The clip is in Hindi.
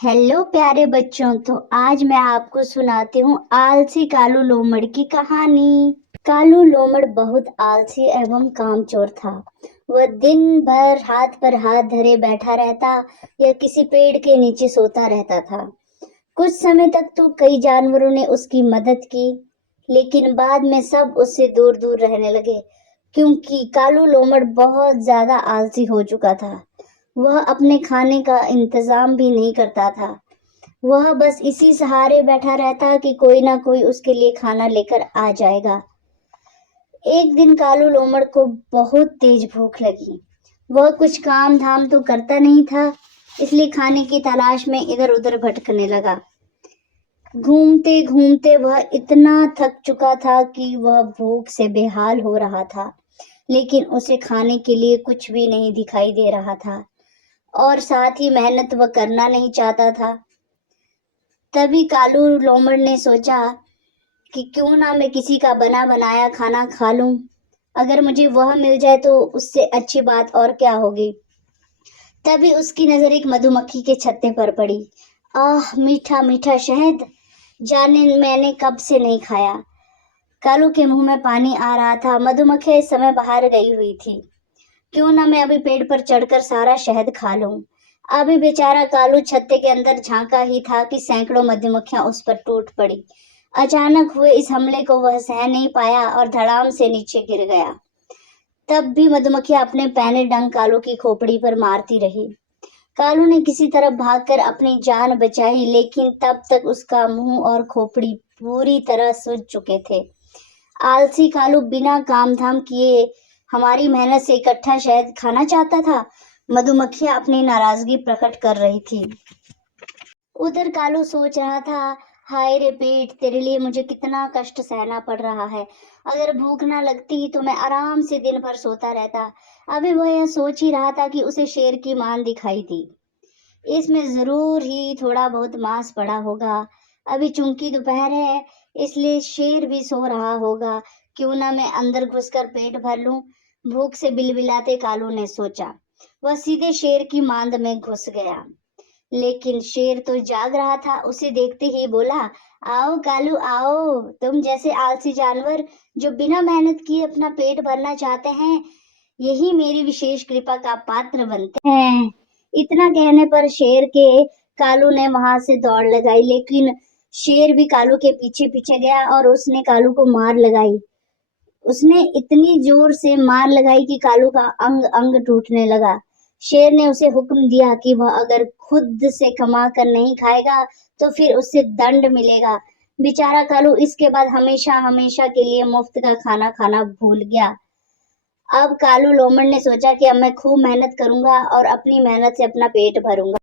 हेलो प्यारे बच्चों। तो आज मैं आपको सुनाती हूँ आलसी कालू लोमड़ की कहानी। कालू लोमड़ बहुत आलसी एवं कामचोर था। वह दिन भर हाथ पर हाथ धरे बैठा रहता या किसी पेड़ के नीचे सोता रहता था। कुछ समय तक तो कई जानवरों ने उसकी मदद की, लेकिन बाद में सब उससे दूर दूर रहने लगे, क्योंकि कालू लोमड़ बहुत ज्यादा आलसी हो चुका था। वह अपने खाने का इंतजाम भी नहीं करता था। वह बस इसी सहारे बैठा रहता कि कोई ना कोई उसके लिए खाना लेकर आ जाएगा। एक दिन कालू लोमड़ को बहुत तेज भूख लगी। वह कुछ काम धाम तो करता नहीं था, इसलिए खाने की तलाश में इधर उधर भटकने लगा। घूमते घूमते वह इतना थक चुका था कि वह भूख से बेहाल हो रहा था, लेकिन उसे खाने के लिए कुछ भी नहीं दिखाई दे रहा था और साथ ही मेहनत वह करना नहीं चाहता था। तभी कालू लोमड़ ने सोचा कि क्यों ना मैं किसी का बना बनाया खाना खा लूं। अगर मुझे वह मिल जाए तो उससे अच्छी बात और क्या होगी। तभी उसकी नजर एक मधुमक्खी के छत्ते पर पड़ी। आह, मीठा मीठा शहद, जाने मैंने कब से नहीं खाया। कालू के मुंह में पानी आ रहा था। मधुमक्खी इस समय बाहर गई हुई थी। क्यों ना मैं अभी पेड़ पर चढ़कर सारा शहद खा लूं। अभी बेचारा कालू छत्ते के अंदर झांका ही था कि सैकड़ों मधुमक्खियां उस पर टूट पड़ी। अचानक हुए इस हमले को वह सह नहीं पाया और धड़ाम से नीचे गिर गया। तब भी मधुमक्खियां अपने पैने डंक कालू की खोपड़ी पर मारती रही। कालू ने किसी तरह भागकर अपनी जान बचाई, लेकिन तब तक उसका मुंह और खोपड़ी पूरी तरह सूज चुके थे। आलसी कालू बिना काम धाम किए हमारी मेहनत से इकट्ठा शहद खाना चाहता था। मधुमक्खियां अपनी नाराजगी प्रकट कर रही थी। उधर कालू सोच रहा था, हाय रे पेट, तेरे लिए मुझे कितना कष्ट सहना पड़ रहा है। अगर भूख ना लगती तो मैं आराम से दिन भर सोता रहता। अभी वह यह सोच ही रहा था कि उसे शेर की मान दिखाई दी। इसमें जरूर ही थोड़ा बहुत मांस पड़ा होगा। अभी चूंकि दोपहर है, इसलिए शेर भी सो रहा होगा। क्यों ना मैं अंदर घुसकर पेट भर लूं। भूख से बिलबिलाते कालू ने सोचा। वह सीधे शेर की मांद में घुस गया, लेकिन शेर तो जाग रहा था। उसे देखते ही बोला, आओ कालू आओ, तुम जैसे आलसी जानवर जो बिना मेहनत किए अपना पेट भरना चाहते हैं, यही मेरी विशेष कृपा का पात्र बनते हैं। इतना कहने पर शेर के कालू ने वहां से दौड़ लगाई, लेकिन शेर भी कालू के पीछे पीछे गया और उसने कालू को मार लगाई। उसने इतनी जोर से मार लगाई कि कालू का अंग अंग टूटने लगा। शेर ने उसे हुक्म दिया कि वह अगर खुद से कमा कर नहीं खाएगा तो फिर उससे दंड मिलेगा। बेचारा कालू इसके बाद हमेशा हमेशा के लिए मुफ्त का खाना खाना भूल गया। अब कालू लोमड़ ने सोचा कि अब मैं खूब मेहनत करूंगा और अपनी मेहनत से अपना पेट भरूंगा।